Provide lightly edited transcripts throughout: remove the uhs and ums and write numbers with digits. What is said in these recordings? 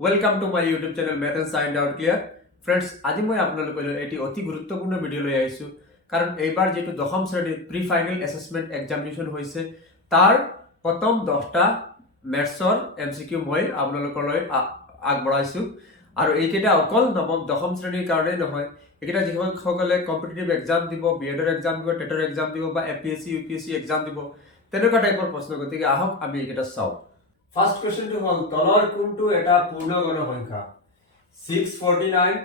welcome to my YouTube channel math and science out clear friends আজি মই আপোনালোকলৈ এটি অতি গুৰুত্বপূৰ্ণ ভিডিঅ' লৈ আহিছো কাৰণ এইবাৰ যেটো দশম শ্ৰেণীৰ প্ৰি ফাইনেল এসেসমেন্ট এক্সামিনেশন হৈছে তাৰ প্ৰথম 10টা ম্যাথছৰ এমসিকিউ মই আপোনালোকলৈ আগবঢ়াইছো আৰু এইকেইটা অকল নৱম দশম শ্ৰেণীৰ কাৰণে নহয় এইকেইটা যিসকলে কম্পিটিটিভ এক্সাম দিব বিএডৰ এক্সাম দিব টেটৰ এক্সাম দিব বা এপিএসসি ইউপিএসসি এক্সাম দিব তেনেকুৱা টাইপৰ প্ৰশ্ন গতিকে আহক আমি এইকেইটা চাওঁ ফাৰ্স্ট কোশ্চেন টু হল তলৰ কোনটো এটা পূৰ্ণগণ সংখ্যা 649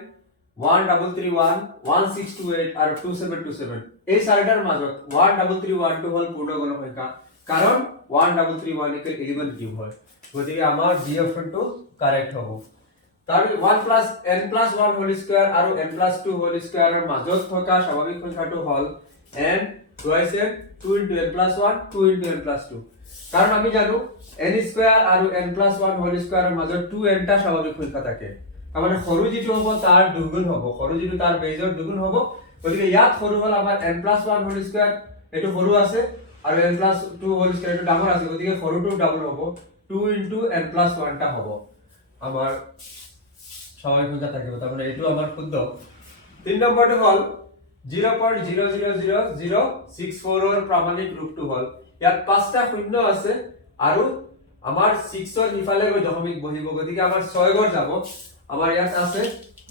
1331 1628 আৰু 2727 এই চাৰিটাৰ মাজত 1331 টো হল পূৰ্ণগণ সংখ্যা কাৰণ 1331 11 কিউব হয় গতিকে আমাৰ বি অপশনটো কাৰেক্ট হ'ব তাৰ 1 plus n plus 1 whole square আৰু n প্লাস 2 হোল স্কয়াৰৰ মাজত থকা স্বাভাৱিক সংখ্যাটো হল n twice 2 into n plus 1 2 into n plus 2 কারণ আমি জানো n স্কয়ার আৰু n plus 1 হোল স্কয়াৰৰ মাজত 2n টা স্বাভাৱিক সংখ্যা থাকে মানে সৰু যেটো হ'ব তাৰ দুগুণ হ'ব সৰু যেটো তাৰ বেজৰ দুগুণ হ'ব গতিকে ইয়াত সৰু হল আমাৰ n plus 1 হোল স্কয়াৰ এটো সৰু আছে আৰু n plus 2 হোল স্কয়াৰ এটো ডাঙৰ আছে গতিকে সৰুটো ডাঙৰ হ'ব 2 into n plus 1 টা হ'ব আমাৰ স্বাভাৱিক সংখ্যা থাকিব তাৰ মানে এটো আমাৰ শুদ্ধ 3 নম্বৰটো হল 0.00064 ৰ প্ৰামাণিক ৰূপটো হল ইয়াত পাঁচটা শূন্য আছে আৰু আমাৰ 6 ৰ ইফালে গৈ দশমিক বহিব গতিকে আমাৰ 6 ঘৰ যাব আমাৰ ইয়াত আছে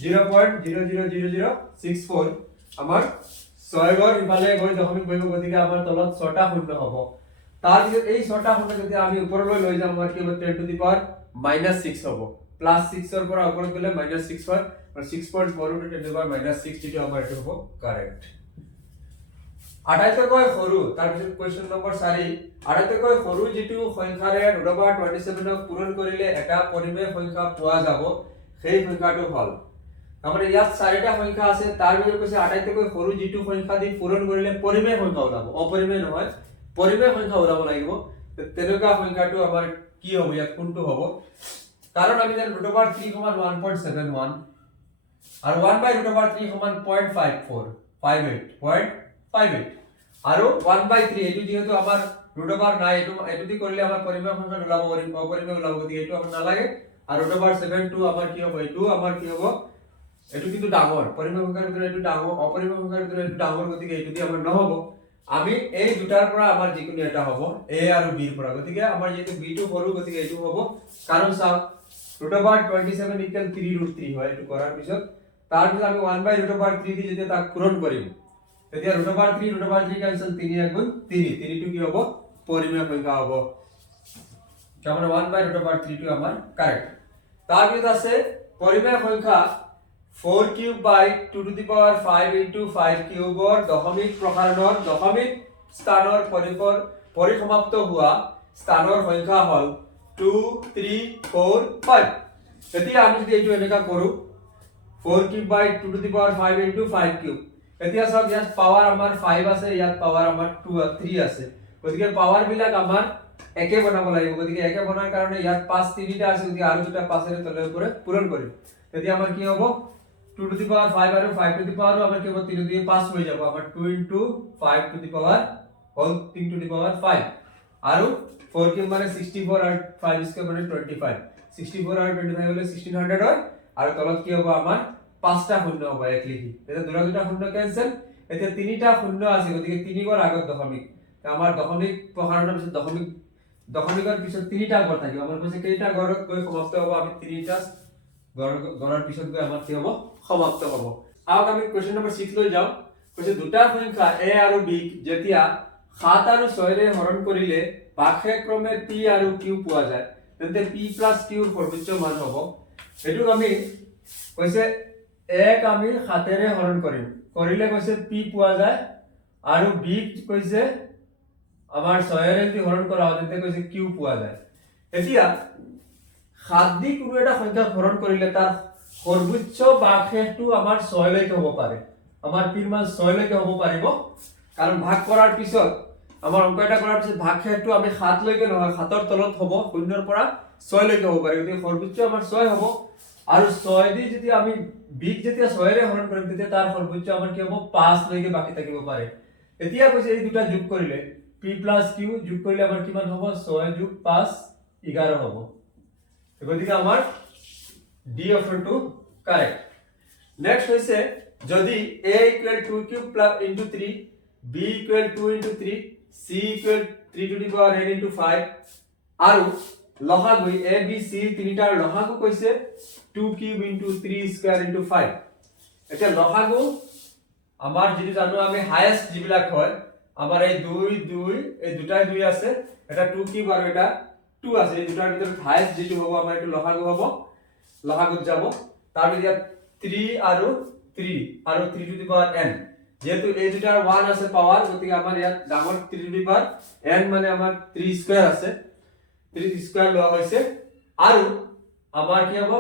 0.00064 আমাৰ 6 ঘৰ ইফালে গৈ দশমিক বহিব গতিকে আমাৰ তলত 6টা শূন্য হ'ব তাৰ পিছত এই 6টা শূন্য যদি আমি ওপৰলৈ লৈ যাম আমাৰ কি হ'ব 10 to the power -6 হ'ব প্লাস 6 ৰ পৰা ওপৰত গলে -6 হয় আৰু 6.4 into 10 to the power -6 যেটো আমাৰ এটো হ'ব কাৰেক্ট আটাইতকৈ সৰু তাৰ পিছত কোৱেশ্চন নম্বৰ 4 আটাইতকৈ সৰু যেটো সংখ্যাৰে √27 ক পূৰণ কৰিলে এটা পৰিমেয় সংখ্যা পোৱা যাব সেই সংখ্যাটো হল আমাৰ ইয়াত 4টা সংখ্যা আছে তাৰ ভিতৰত কৈছে আটাইতকৈ সৰু যেটো সংখ্যা দি পূৰণ কৰিলে পৰিমেয় সংখ্যা ওলাব অপৰিমেয় নহয় পৰিমেয় সংখ্যা ওলাব লাগিব তেনেকুৱা সংখ্যাটো আমাৰ কি হ'ব ইয়াত কোনটো হ'ব কাৰণ আমি জানো √3 1.71 আৰু 1/√3 0.54 58 আৰু 1/3 এটো যেহেতু আমাৰ √r নাই এটো দি কৰিলে আমাৰ পৰিমেয় সংখ্যা ওলাব অপৰিমেয় ওলাব গতিকে এটো আমাৰ নালাগে আৰু √7 টো আমাৰ কি হ'ব এটো আমাৰ কি হ'ব এটো কিন্তু ডাঙৰ পৰিমেয় সংখ্যাৰ ভিতৰত এটো ডাঙৰ অপৰিমেয় সংখ্যাৰ ভিতৰত এটো ডাঙৰ গতিকে এটো দি আমাৰ নহব আমি এই দুটাৰ পৰা আমাৰ যিকোনো এটা হ'ব a আৰু b ৰ পৰা গতিকে আমাৰ যেটো b টো সৰু গতিকে এটো হ'ব কাৰণ চাওক √27 = 3√3 হয় এটো কৰাৰ পিছত তাৰ পিছত আমি 1/√3 দি যেতিয়া তাক পূৰণ কৰিম তেতিয়া √3 ক্যান্সেল 3 গুণ 3 টো কি হ'ব পৰিমেয় সংখ্যা হ'ব তাহলে 1/√3 টো আমাৰ কাৰেক্ট তাৰ পিছত আছে পৰিমেয় সংখ্যা 4 cube by 2 to the power 5 into 5 কিউবৰ দশমিক প্ৰসাৰণৰ দশমিক স্থানৰ পৰিসমাপ্ত হোৱা স্থানৰ সংখ্যা হল 2 3 4 5 এতিয়া আমি যদি এইটো এনেকা কৰো 4 cube by 2 to the power 5 into 5 cube এতিয়া সব ইয়াত পাৱাৰ আমাৰ 5 আছে ইয়াত পাৱাৰ আমাৰ 3 আছে গতিকে পাৱাৰ বিলাক আমাৰ একে বনাব লাগিব গতিকে একে বনাৰ কাৰণে ইয়াত 5 3টা আছে গতিকে আৰু দুটা 5 এৰ তলে উপৰে পূৰণ কৰিম তেতিয়া আমাৰ কি হ'ব 2 to the power 5 আৰু 5 to the power আমাৰ কি হ'ব 3 দিয়ে 5 হৈ যাব আমাৰ 2 into 5 to the power whole 3 to the power 5 আৰু 4 কিউব মানে 64 আৰু 5 স্কয়াৰ মানে 25 64 আৰু 25 হলে 1600 হয় আৰু তলত কি হ'ব আমাৰ পাঁচটা শূন্য হ'ব এক লিখি এটা দুটা শূন্য ক্যান্সেল এতিয়া তিনিটা শূন্য আছে গতিকে 3 গৰ আগত দশমিক আমাৰ দশমিক প্ৰসাৰণৰ পিছত দশমিকৰ পিছত তিনিটা ঘৰ থাকিব আমাৰ কৈছে কেইটা ঘৰত গৈ সমাপ্ত হ'ব আমি তিনিটা ঘৰৰ পিছত গৈ আমাৰ কি হ'ব সমাপ্ত হ'ব আহক আমি কোৱেশ্চন নম্বৰ 6 লৈ যাও কৈছে দুটা সংখ্যা a আৰু b যেতিয়া 7 আৰু 6 ৰে হৰণ কৰিলে ভাগশেষক্ৰমে p আৰু q পোৱা যায় তেন্তে p + q ৰ সৰ্বোচ্চ মান হ'ব এটো আমি কৈছে 1 আমি 7 ৰে হৰণ কৰিম কৰিলে কৈছে p পোৱা যায় আৰু b কৈছে আমাৰ 6 ৰে যদি হৰণ কৰা হয় তেন্তে কৈছে q পোৱা যায় এতিয়া 7 দি কোনো এটা সংখ্যা হৰণ কৰিলে তাৰ সৰ্বোচ্চ ভাগশেষটো আমাৰ 6 লৈকে হ'ব পাৰে আমাৰ p মান 6 লৈকে হ'ব পাৰিব কাৰণ ভাগ কৰাৰ পিছত আমাৰ অংক এটা কৰাৰ পিছত ভাগশেষটো আমি 7 লৈকে নহয় 7 ৰ তলত হ'ব 0 ৰ পৰা 6 লৈকে হ'ব পাৰে গতিকে সৰ্বোচ্চ আমাৰ 6 হ'ব আৰু 6 দি যদি আমি b যেতিয়া 6 ৰে হৰণ কৰিম তেতিয়া তাৰ সৰ্বোচ্চ আমাৰ কি হ'ব 5 লৈকে বাকি থাকিব পাৰে এতিয়া কৈছে এই দুটা যোগ কৰিলে p + q যোগ কৰিলে আমাৰ কিমান হ'ব 6 + 5 11 হ'ব গতিকে আমাৰ ডি অপশনটো কারেক্ট নেক্সট হইছে যদি a = 2 cube * 3 b = 2 * 3 c = 3 to the power n * 5 আৰু লসাগু a b c তিনিটাৰ লসাগু কৈছে 2 কিউব * 3 স্কয়াৰ * 5 এটা লসাগু আমাৰ যেটো জানো আমি হাইয়েস্ট যিবিলাক হয় আমাৰ এই 2 2 এই দুটাই 2 আছে এটা 2 কিউব আৰু এটা 2 আছে এই দুটাৰ ভিতৰত হাইয়েস্ট যেটো হ'ব আমাৰ এটো লসাগু হ'ব লসাগুত যাব তাৰ ভিতৰত 3 আৰু 3 আৰু 3 to the power n যেহেতু এই দুটাৰ 1 আছে পাওয়াৰ গতিকে আমাৰ ইয়াত ডাঙৰ 3 to the power n মানে আমাৰ 3 স্কয়াৰ আছে 3 স্কয়াৰ লোৱা হৈছে আৰু আমাৰ কি হ'ব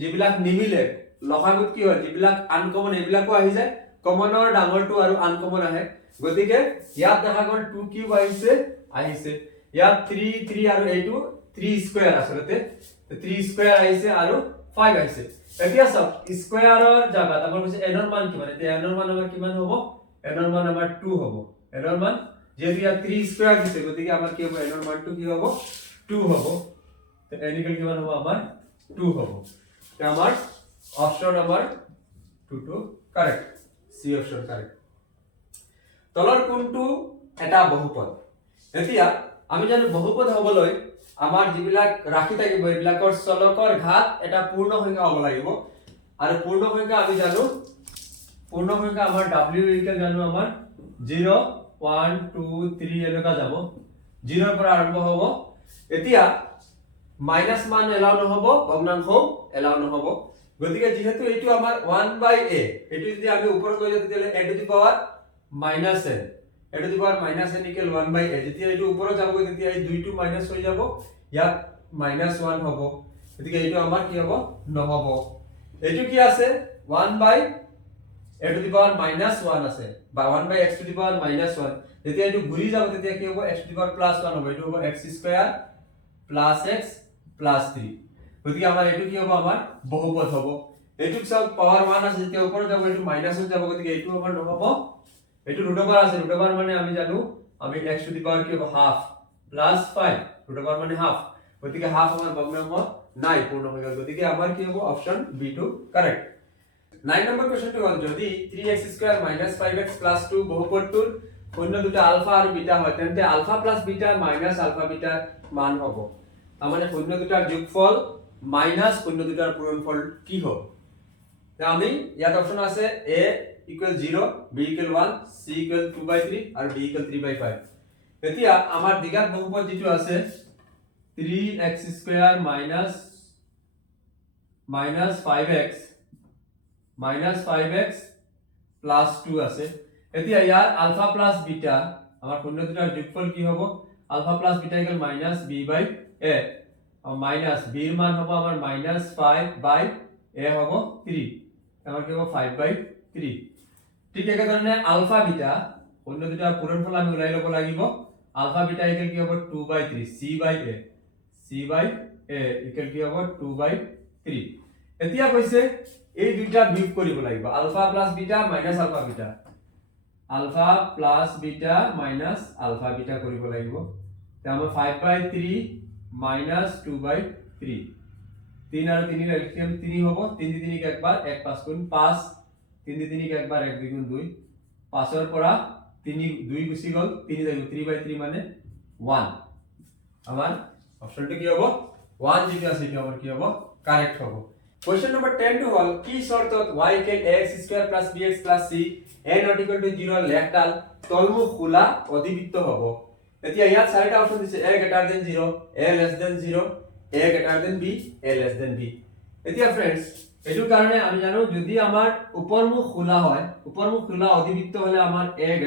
যিবিলাক নিমিলে লসাগুত কি হয় যিবিলাক আনকমন এইবিলাকো আহি যায় কমনৰ ডাঙৰটো আৰু আনকমন আহে গতিকে ইয়াত দেখা গ'ল 2 কিউব আহিছে ইয়াত 3 3 আৰু এইটো 3 স্কয়াৰ আসলতে 3 স্কয়াৰ আহিছে আৰু 5 আহিছে এতিয়া সব স্কয়াৰৰ জায়গাত আমাৰ কৈছে n ৰ মান কিমান এতিয়া n ৰ মান আমাৰ কিমান হ'ব n ৰ মান আমাৰ 2 হ'ব n ৰ মান যেহেতু ইয়াত 3 স্কয়াৰ দিছে গতিকে আমাৰ কি হ'ব n ৰ মানটো কি হ'ব 2 হ'ব তো n ইকুয়াল কিমান হ'ব আমাৰ 2 হ'ব তো আমাৰ অপশন নাম্বাৰ 2 টো কাৰেক্ট সি অপশন কাৰেক্ট তলৰ কোনটো এটা বহুপদ এতিয়া আমি জানো বহুপদ হবলৈ আমাৰ যিবিলাক ৰাখি থাকিব এইবিলাকৰ চলকৰ ঘাত এটা পূৰ্ণ সংখ্যা হ'ব লাগিব আৰু পূৰ্ণ সংখ্যা আমি জানো পূৰ্ণ সংখ্যা আমাৰ w ইকুয়াল জানো আমাৰ 0 1 2 3 এনেকা যাব 0 ৰ পৰা আৰম্ভ হ'ব এতিয়া মাইনাস মান এলাও নহব ভগ্নাংশ এলাও নহব গতিকে যেহেতু এইটো আমাৰ 1/a এইটো যদি আমি ওপৰত লৈ যাও তেতিয়ালে a to the power minus n a to the power minus n equal 1/a যেতিয়া এইটো ওপৰত যাব তেতিয়া এই দুইটো মাইনাস হৈ যাব ইয়াত -1 হ'ব গতিকে এইটো আমাৰ কি হ'ব নহব এইটো কি আছে 1/a টু দি পাৱাৰ -1 আছে বা 1/x টু দি পাৱাৰ -1 যেতিয়া এইটো ঘূৰি যাব তেতিয়া কি হ'ব x টু দি পাৱাৰ +1 হ'ব এইটো হ'ব x² + x + 3 গতিকে আমাৰ এইটো কি হ'ব আমাৰ বহুপদ হ'ব এইটো সব পাৱাৰ 1 আছে যেতিয়া ওপৰত যাব এইটো মাইনাস হৈ যাব গতিকে এইটো আমাৰ নহব এইটো ৰুট ওভাৰ আছে ৰুট ওভাৰ মানে আমি জানো আমি x টু দি পাৱাৰ কি হ'ব হাফ + 5 ৰুট ওভাৰ মানে হাফ গতিকে হাফ আমাৰ ভগ্নাংশ নাই পূৰ্ণ সংখ্যা গতিকে আমাৰ কি হ'ব অপশন বি টো কাৰেক্ট 9 নম্বৰ কোৱেশ্চনটো হ'ল যদি 3x² - 5x + 2 বহুপদটোৰ শূন্য দুটা আলফা আৰু বিটা হয় তেন্তে আলফা + বিটা - আলফা বিটা মান হ'ব তাৰমানে শূন্য দুটাৰ যোগফল মাইনাস শূন্য দুটাৰ পূৰণফল কি হ'ব আমি ইয়াত অপশন আছে a = 0 b = 1 c = 2/3 আৰু d = 3/5 এতিয়া আমাৰ দ্বিঘাত বহুপদ যেটো আছে 3x² - 5x + 2 আছে এতিয়া ইয়াৰ আলফা + বিটা আমাৰ শূন্য দুটাৰ যোগফল কি হ'ব ULFA + beta = -b/a minus b এর মান হবে আমার -5/a হবে 3 আমার কি হবে 5/3 ঠিক একই ধরনে আলফা বিটা অন্য দুটা পূরণফল আমি উলাই লব লাগিব আলফা বিটা ইকুয়াল কি হবে 2/3 c/a ইকুয়াল কি হবে 2/3 এতিয়া কইছে এই দুইটা বিয়োগ কৰিব লাগিব alpha + beta - alpha beta alpha + beta - alpha beta কৰিব লাগিব তে আমাৰ 5/3 -2/3 3 আর 3 এর এলসিএম 3 হবে 3 দিয়ে 3 কে একবার 1 5 গুণ 5 3 দিয়ে 3 কে একবার 1 2 গুণ 2 5 এর পরা 3 2 গুছি গল 3 যাইব 3/3 মানে 1 আমার অপশনটি কি হবে 1 যেটা আছে এটা আমার কি হবে কারেক্ট হবে কোশ্চেন নাম্বার 10 টু হল কি শর্তত y = ax² + bx + c n ≠ 0 লেখটাল তলমুখ খোলা অধিবৃত্ত হবে এতিয়া ইয়াত চাৰিটা অপচন দিছে a > 0 a < 0 a > b a < b এতিয়া फ्रेंड्स এটো কাৰণে আমি জানো যদি আমাৰ উপৰমুখ খোলা হয় উপৰমুখ খোলা অধিবৃত্ত হলে আমাৰ a >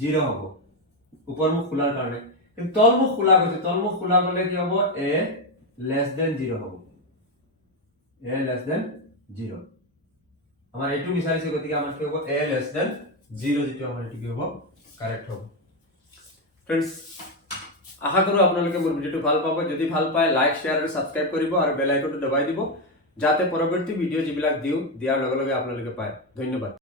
0 হ'ব উপৰমুখ খোলাৰ কাৰণে কিন্তু তলমুখ খোলা গলে কি হ'ব a < 0 হ'ব a < 0 আমাৰ এটো বিচাৰিছে গতিকে আমাৰ কি হ'ব a < 0 যেটো আমাৰ এটো কি হ'ব কাৰেক্ট হ'ব फ्रेंड्स আশা কৰো আপোনালোকে মোৰ ভিডিওটো ভাল পাব যদি ভাল পায় লাইক শেয়াৰ আৰু সাবস্ক্ৰাইব কৰিব আৰু বেল আইকনটো দবাই দিব যাতে পৰৱৰ্তী ভিডিও যিবিলাক দিও দিয়াৰ লগে লগে আপোনালোকে পায় ধন্যবাদ